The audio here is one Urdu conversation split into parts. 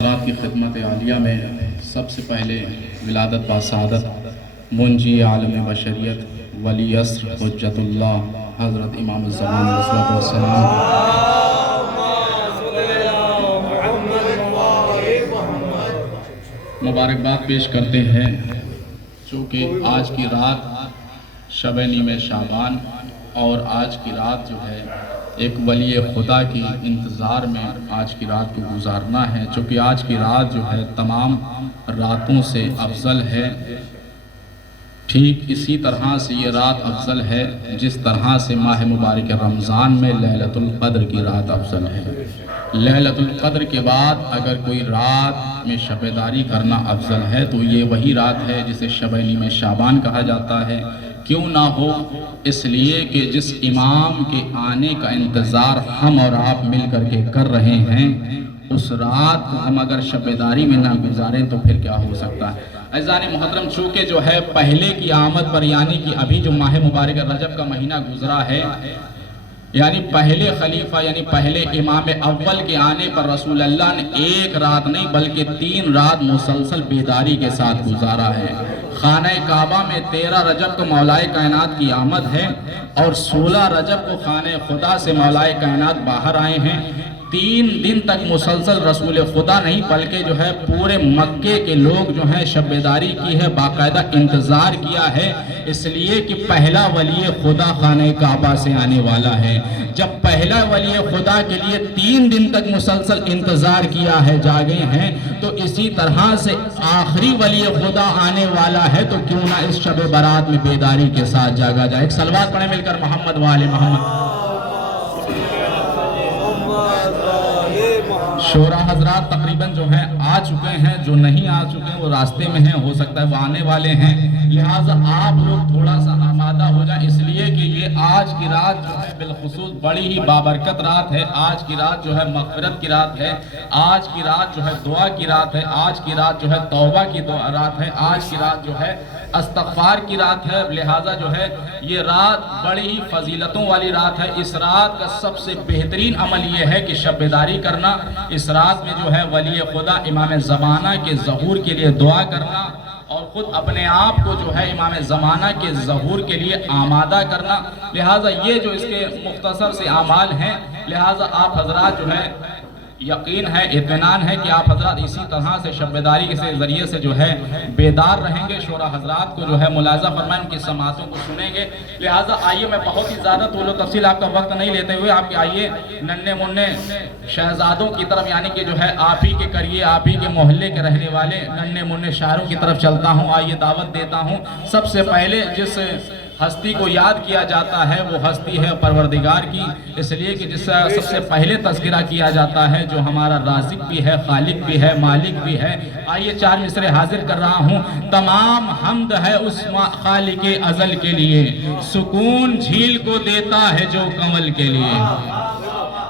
آپ کی خدمت عالیہ میں سب سے پہلے ولادت و سعادت منجی عالم بشریت ولی عصر حجت اللہ حضرت امام الزمان علیہ الصلوۃ والسلام مبارکباد پیش کرتے ہیں، چونکہ آج کی رات شب نیم شعبان اور آج کی رات جو ہے ایک ولی خدا کی انتظار میں آج کی رات کو گزارنا ہے، چونکہ آج کی رات جو ہے تمام راتوں سے افضل ہے۔ ٹھیک اسی طرح سے یہ رات افضل ہے جس طرح سے ماہ مبارک رمضان میں لیلۃ القدر کی رات افضل ہے۔ لیلۃ القدر کے بعد اگر کوئی رات میں شب داری کرنا افضل ہے تو یہ وہی رات ہے جسے شب نیم شعبان کہا جاتا ہے۔ کیوں نہ ہو؟ اس لیے کہ جس امام کے آنے کا انتظار ہم اور آپ مل کر کے کر رہے ہیں، اس رات کو ہم اگر شب داری میں نہ گزاریں تو پھر کیا ہو سکتا ہے؟ عزیزان محترم، چونکہ جو ہے پہلے کی آمد پر، یعنی کہ ابھی جو ماہ مبارک رجب کا مہینہ گزرا ہے، یعنی پہلے خلیفہ یعنی پہلے امام اول کے آنے پر رسول اللہ نے ایک رات نہیں بلکہ 3 رات مسلسل بیداری کے ساتھ گزارا ہے۔ خانہ کعبہ میں 13 رجب کو مولا کائنات کی آمد ہے اور 16 رجب کو خانہ خدا سے مولا کائنات باہر آئے ہیں۔ 3 دن تک مسلسل رسول خدا نہیں بلکہ جو ہے پورے مکے کے لوگ جو ہیں شب بیداری کی ہے، باقاعدہ انتظار کیا ہے، اس لیے کہ پہلا ولی خدا خانہ کعبہ سے آنے والا ہے۔ جب پہلا ولی خدا کے لیے 3 دن تک مسلسل انتظار کیا ہے، جاگے ہیں، تو اسی طرح سے آخری ولی خدا آنے والا ہے، تو کیوں نہ اس شب برات میں بیداری کے ساتھ جاگا جائے۔ ایک صلوات پڑھیں مل کر محمد و آل محمد۔ شورا حضرات تقریباً جو ہیں آ چکے ہیں، جو نہیں آ چکے ہیں وہ راستے میں ہیں، ہو سکتا ہے وہ آنے والے ہیں، لہٰذا آپ لوگ تھوڑا سا آمادہ ہو جائیں، اس لیے کہ یہ آج کی رات جو ہے بالخصوص بڑی ہی بابرکت رات ہے۔ آج کی رات جو ہے مغفرت کی رات ہے، آج کی رات جو ہے دعا کی رات ہے، آج کی رات جو ہے توبہ کی رات ہے، آج کی رات جو ہے استغفار کی رات ہے، لہٰذا جو ہے یہ رات بڑی ہی فضیلتوں والی رات ہے۔ اس رات کا سب سے بہترین عمل یہ ہے کہ شب بیداری کرنا، اس رات میں جو ہے ولی خدا امام زمانہ کے ظہور کے لیے دعا کرنا اور خود اپنے آپ کو جو ہے امام زمانہ کے ظہور کے لیے آمادہ کرنا، لہٰذا یہ جو اس کے مختصر سے اعمال ہیں، لہٰذا آپ حضرات جو ہے یقین ہے، اطمینان ہے کہ آپ حضرات اسی طرح سے شب بیداری کے ذریعے سے جو ہے بیدار رہیں گے، شورا حضرات کو جو ہے ملاحظہ فرمائیں، ان کی سماعتوں کو سنیں گے۔ لہٰذا آئیے میں بہت ہی زیادہ طول و تفصیل آپ کا وقت نہیں لیتے ہوئے آپ کے آئیے ننھے منھے شہزادوں کی طرف، یعنی کہ جو ہے آپ ہی کے قریے، آپ ہی کے محلے کے رہنے والے ننھے منھے شاعروں کی طرف چلتا ہوں۔ آئیے دعوت دیتا ہوں، سب سے پہلے جس ہستی کو یاد کیا جاتا ہے وہ ہستی ہے پروردگار کی، اس لیے کہ جس سے سب سے پہلے تذکرہ کیا جاتا ہے جو ہمارا رازق بھی ہے، خالق بھی ہے، مالک بھی ہے۔ آئیے 4 مصرے حاضر کر رہا ہوں۔ تمام حمد ہے اس خالق ازل کے لیے، سکون جھیل کو دیتا ہے جو کنول کے لیے۔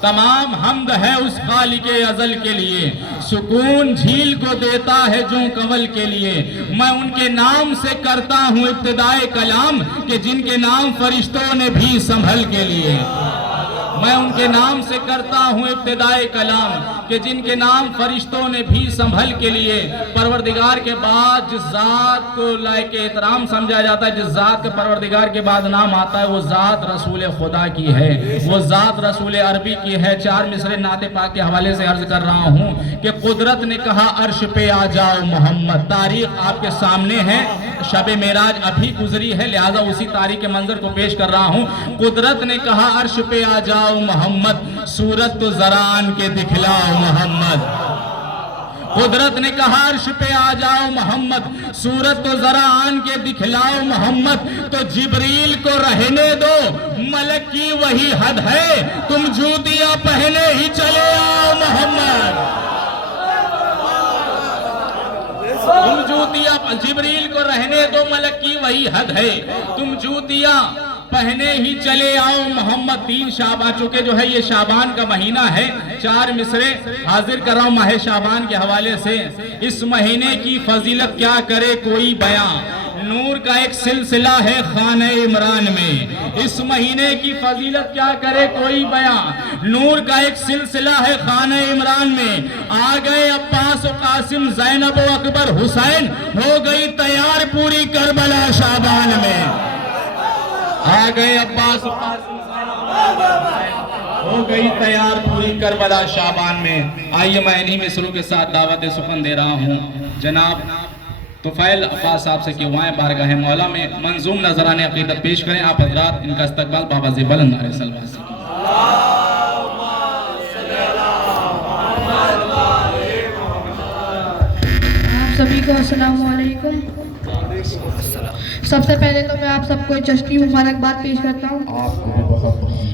تمام حمد ہے اس خالق ازل کے لیے، سکون جھیل کو دیتا ہے جو کنول کے لیے۔ میں ان کے نام سے کرتا ہوں ابتدائے کلام کہ جن کے نام فرشتوں نے بھی سنبھل کے لیے۔ میں ان کے نام سے کرتا ہوں ابتدائے کلام کہ جن کے نام فرشتوں نے بھی سنبھل کے لیے۔ پروردگار کے بعد جس ذات کو لائق احترام سمجھا جاتا ہے، جس ذات کا پروردگار کے بعد نام آتا ہے، وہ ذات رسول خدا کی ہے، وہ ذات رسول عربی کی ہے۔ 4 مصرے نعت پاک کے حوالے سے عرض کر رہا ہوں کہ قدرت نے کہا عرش پہ آ جاؤ محمد۔ تاریخ آپ کے سامنے ہے، شب معراج ابھی گزری ہے، لہٰذا اسی تاریخ کے منظر کو پیش کر رہا ہوں۔ قدرت نے کہا عرش پہ آ جاؤ محمد، صورت تو ذرا آن کے دکھلاؤ محمد۔ قدرت نے کہا عرش پہ آ جاؤ محمد، صورت تو ذرا آن کے دکھلاؤ محمد۔ تو جبریل کو رہنے دو، ملک کی وہی حد ہے، تم جوتیاں پہنے ہی چلے آؤ محمد۔ تم جوتیاں، جبریل کو رہنے دو، ملک کی وہی حد ہے، تم جوتیاں پہنے ہی چلے آؤ محمد۔ 3 شعبان، چونکہ جو ہے یہ شعبان کا مہینہ ہے، 4 مصرے حاضر کر رہا ہوں ماہ شعبان کے حوالے سے۔ اس مہینے کی فضیلت کیا کرے کوئی بیان، نور کا ایک سلسلہ ہے خانہ عمران میں. اس مہینے کی فضیلت کیا کرے کوئی بیان. نور کا ایک سلسلہ ہے خانہ عمران میں. آ گئے عباس و قاسم زینب و اکبر حسین, ہو گئی تیار پوری کربلا شعبان میں. آ گئے عباس و قاسم ہو گئی تیار پوری کربلا شعبان میں. آئیے میں انہی مصروں کے ساتھ دعوت سخن دے رہا ہوں. جناب طفیل عباس صاحب سے کہ وہ آئیں بارگاہ مولا میں منظوم نظران عقیدت پیش کریں. آپ حضرات ان کا استقبال بابا زی بلند علیہ السلام سے. آپ سبھی کو السلام علیکم. سب سے پہلے تو میں آپ سب کو جشنی مبارکباد پیش کرتا ہوں.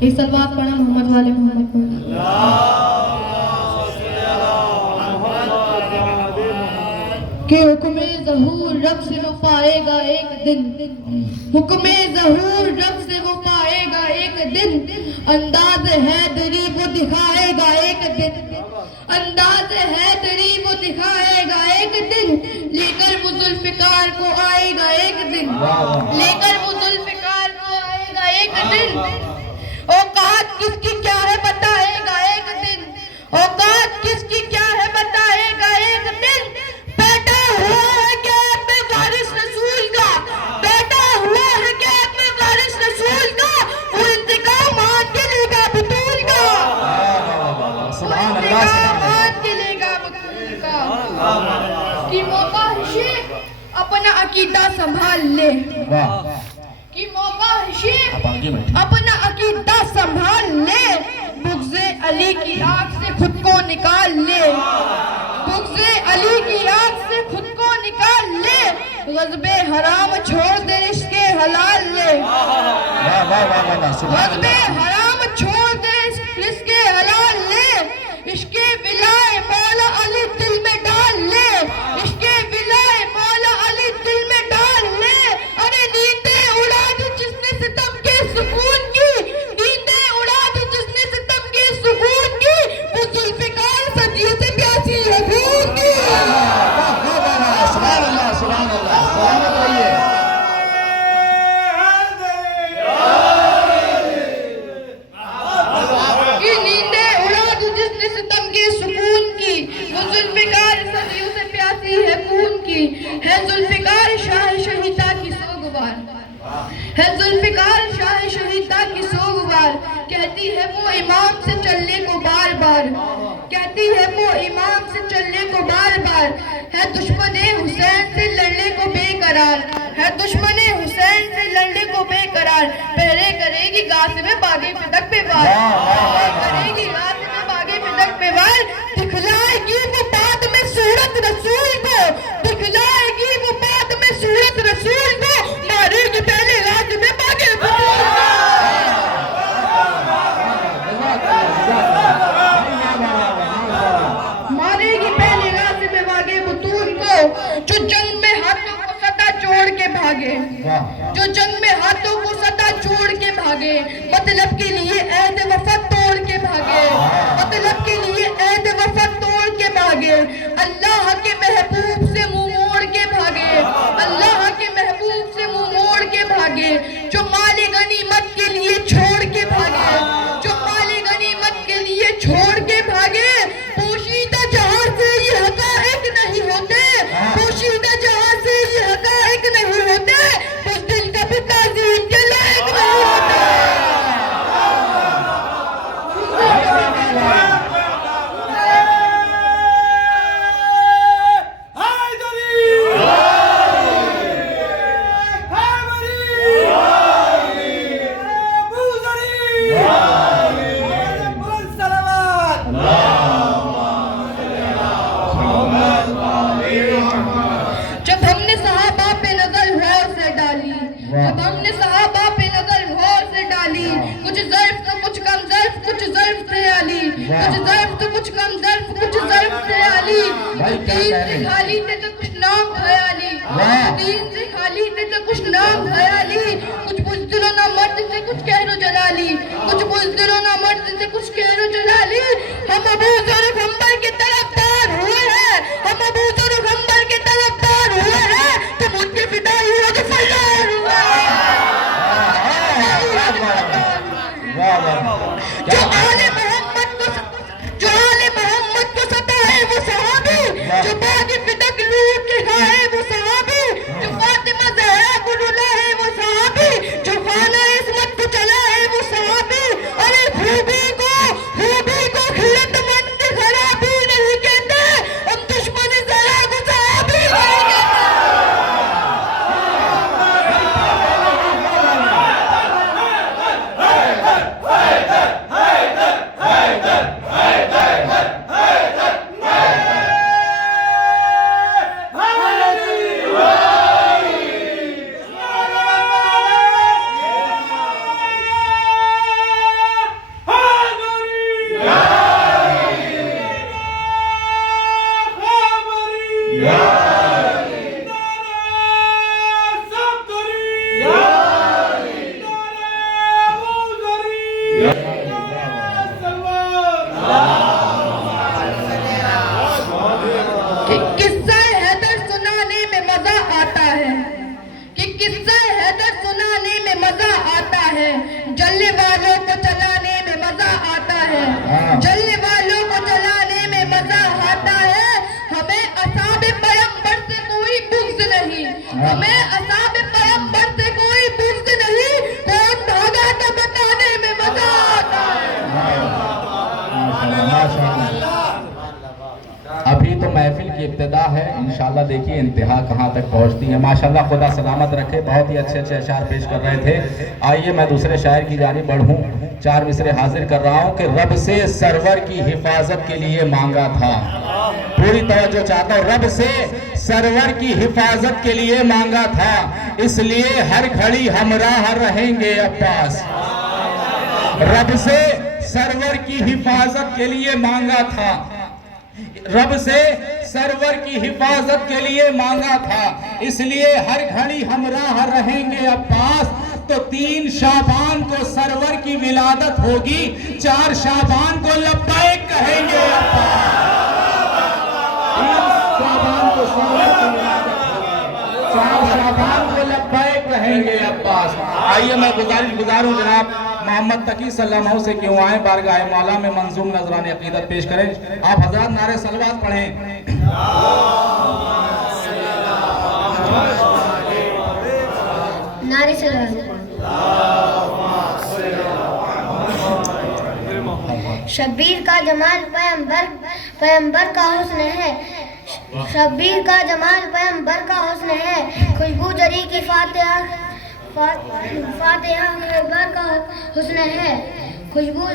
ایک صلوات پڑھنا محمد والے محمد کو. کہ حکم ظہور رب سے وہ پائے گا ایک دن. حکم ظہور رب سے وہ پائے گا ایک دن. انداز حیدری وہ دکھائے گا ایک دن. انداز حیدری وہ دکھائے گا ایک دن. لے کر وہ ذوالفقار کو آئے گا ایک دن. لے کر وہ ذوالفقار کو آئے گا ایک دن. اوقات کس کی کیا ہے بتائے گا ایک دن. اوقات کس کی کیا ہے بتائے گا ایک دن. بیٹا ہوا ہے کہ اپنے وارث رسول کا. بیٹا ہوا ہے کہ اپنے وارث رسول کا. وہ انتقام آن کے لے گا بطول کا. وہ انتقام آن کے لے گا بطول کا. کہ موقع شیخ اپنا عقیدہ سنبھال لے. کہ موقع شیخ اپنا عقیدہ سنبھال لے. بغض علی کی آگ سے خود کو نکال لے. بغض علی کی آگ سے خود کو نکال لے. غضب حرام چھوڑ دے عشق حلال لے. غضب حرام چھوڑ دے عشق حلال لے. عشق ولائے مولا علی دل میں ڈال لے. عشق ولائے مولا علی دل میں ڈال لے. ارے نیندیں اڑا دی جس نے ستم کے سکون کی. نیندیں اڑا دی جس نے ستم کے سکون کی. وہ ذوالفقار صدیوں سے پیاسی ہے خون کی. کہ نیندیں اڑا دی جس نے ستم کے سکون کی. وہ ذوالفقار صدیوں سے پیاسی ہے خون کی. ہے ذوالفقار شاہ شہیدہ کی سوگوار. ہے ذوالفقار شاہ شہیدہ کی سوگوار. کہتی ہے وہ امام سے چلنے کو بار بار. کہتی ہے وہ امام سے چلنے کو بار بار. ہے دشمن حسین سے لڑنے کو بے قرار. ہے دشمن حسین سے لڑنے کو بے قرار. پہرے کرے گی غازب باغ فدق پہ وار. پہرے کرے گی غازب باغ فدق پہ وار. دکھلائے گی وہ بعد میں صورت رسول کو. دکھلائے گی وہ بعد میں صورت رسول کو. مارے گی پہلے غازب باغ فدق. مارے گی پہلے غازب باغ بطول کو. جو جنگ میں ہاتھوں کو سدا چھوڑ کے بھاگے. جو جنگ میں ہاتھوں کو سدا چھوڑ کے بھاگے. مطلب کے لیے عہد وفا توڑ کے بھاگے. مطلب کے لیے عہد وفا توڑ کے بھاگے. اللہ کے محبوب سے منہ موڑ کے بھاگے. اللہ کے محبوب سے منہ موڑ کے بھاگے. جو مال غنیمت کے لیے چھوڑ کے بھاگے. جو مال غنیمت کے لیے چھوڑ کے بھاگے. پوشیدہ جہاں سے یہ حقائق نہیں ہوتے. پوشیدہ جہاں سے یہ حقائق نہیں ہوتے. اس دن کبھی تعظیم کے لائق نہیں ہوتے. جب ہم نے صحابہ پہ نظر غور سے ڈالی. جب ہم نے صحابہ پہ نظر غور سے ڈالی. کچھ ظرف تو کچھ کم ظرف کچھ ظرف سے علی. کچھ ظرف تو کچھ کم ظرف کچھ ظرف سے علی. دین سے خالی تھے تو کچھ نام خیالی. دین سے خالی تھے تو کچھ نام خیالی. کچھ بزدل و نہ مرد سے کچھ کہر و جلالی. کچھ بزدل و نہ مرد سے کچھ کہر و جلالی. ہم ابو ذر غمبر کے طرفدار ہوئے ہیں. ہم ابو ذر غمبر کے طرفدار ہوئے ہیں. تم ان کے فدائی ہو جو جو باغ فدق لوٹ کے کھائے وہ صحابی، جو فاطمہ زہرا کو رلائے وہ صحابی، جو خانہ عصمت کو چلائے وہ صحابی، ارے خوبی کو خلت مند خرابی نہیں کہتے، ہم دشمن زہرا کو صحابی نہیں کہتے۔ قصہ حیدر سنانے میں مزہ آتا ہے، کہ قصہ حیدر سنانے میں مزہ آتا ہے، جلنے والوں کو چلانے میں مزہ آتا ہے، جلنے والوں کو چلانے میں مزہ آتا ہے۔ ہمیں اصحاب پیغمبر سے کوئی بغض نہیں، ہمیں اصحاب پیغمبر سے کوئی بغض نہیں، کون بھاگا تو بتانے میں مزہ آتا ہے۔ ابھی تو محفل کی ابتدا ہے، انشاءاللہ دیکھیے انتہا کہاں تک پہنچتی ہے۔ ماشاءاللہ خدا سلامت رکھے، بہت ہی اچھے اچھے اشعار پیش کر رہے تھے۔ آئیے میں دوسرے شاعر کی جانب بڑھوں، 4 مصرے حاضر کر رہا ہوں کہ رب سے سرور کی حفاظت کے لیے مانگا تھا۔ پوری توجہ چاہتا ہوں، رب سے سرور کی حفاظت کے لیے مانگا تھا، اس لیے ہر گھڑی ہمراہ رہیں گے عباس۔ رب سے سرور کی حفاظت کے لیے مانگا تھا، رب سے سرور کی حفاظت کے لیے مانگا تھا، اس لیے ہر گھڑی ہمراہ رہیں گے عباس۔ تو 3 شعبان کو سرور کی ولادت ہوگی، 4 شعبان کو لبیک کہیں گے عباس۔ 3 شعبان کو سرور کی ولادت ہوگی، 4 شعبان کو لبیک کہیں گے عباس۔ آئیے میں گزاروں جناب محمد تقی صلی اللہ علیہ وسلم سے کیوں آئیں بارگاہ مولا میں منظوم نذران عقیدت پیش کریں۔ آپ حضرات نعرہ صلوات پڑھیں۔ نعرہ صلوات۔ شبیر کا جمال پیغمبر کا حسن ہے، شبیر کا جمال پیغمبر کا حسن ہے، خوشبو جری کی فاتحہ خیبر کا حسن ہے، خوشبو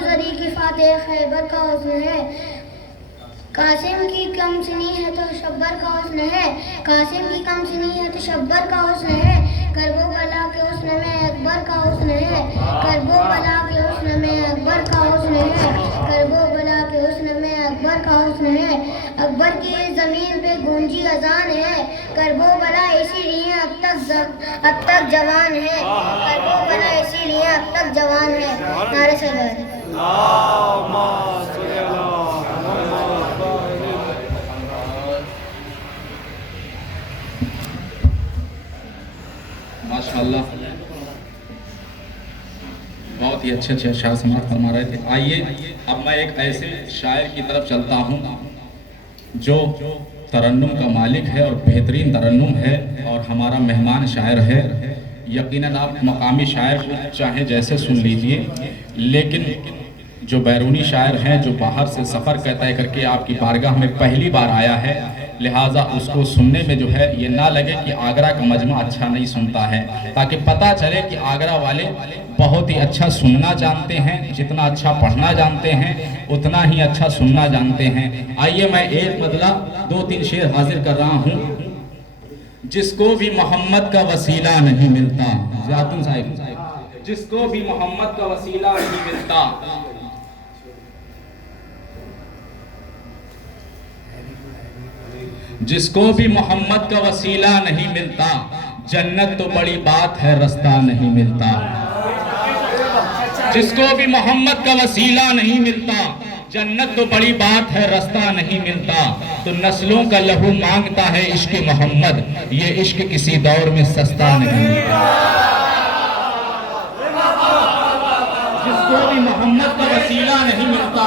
زری کی فاتحہ خیبر کا حسن ہے، قاسم کی کم سنی ہے تو شبر کا حسن ہے، قاسم کی کم سنی ہے تو شبر کا حسن ہے، کرب و بلا کے حسن میں اکبر کا حسن ہے، کرب و بلا کے حسن میں اکبر کا حسن ہے، کرب و بلا کے حسن میں اکبر کا حسن ہے، اکبر کی زمین پہ گونجی اذان ہے، کرب و بلا اسی لیے اب تک جوان ہے، کرب و بلا اسی لیے اب تک جوان ہے۔ نعرہ صلوات۔ ماشاءاللہ بہت ہی اچھے اچھے اشعار سماعت فرما رہے تھے۔ آئیے اب میں ایک ایسے شاعر کی طرف چلتا ہوں جو ترنم کا مالک ہے اور بہترین ترنم ہے اور ہمارا مہمان شاعر ہے۔ یقیناً آپ مقامی شاعر کو چاہیں جیسے سن لیجئے، لیکن جو بیرونی شاعر ہیں جو باہر سے سفر طے کر کے آپ کی بارگاہ میں پہلی بار آیا ہے، لہٰذا اس کو سننے میں جو ہے یہ نہ لگے کہ آگرہ کا مجمع اچھا نہیں سنتا ہے، تاکہ پتہ چلے کہ آگرہ والے بہت ہی اچھا سننا جانتے ہیں، جتنا اچھا پڑھنا جانتے ہیں اتنا ہی اچھا سننا جانتے ہیں۔ آئیے میں ایک بدلہ 2-3 شعر حاضر کر رہا ہوں۔ جس کو بھی محمد کا وسیلہ نہیں ملتا، زیادن صاحب، جس کو بھی محمد کا وسیلہ نہیں ملتا، جس کو بھی محمد کا وسیلہ نہیں ملتا، جنت تو بڑی بات ہے رستہ نہیں ملتا۔ جس کو بھی محمد کا وسیلہ نہیں ملتا، جنت تو بڑی بات ہے رستہ نہیں ملتا۔ تو نسلوں کا لہو مانگتا ہے عشق محمد، یہ عشق کسی دور میں سستا نہیں ملتا۔ جس کو بھی محمد کا وسیلہ نہیں ملتا،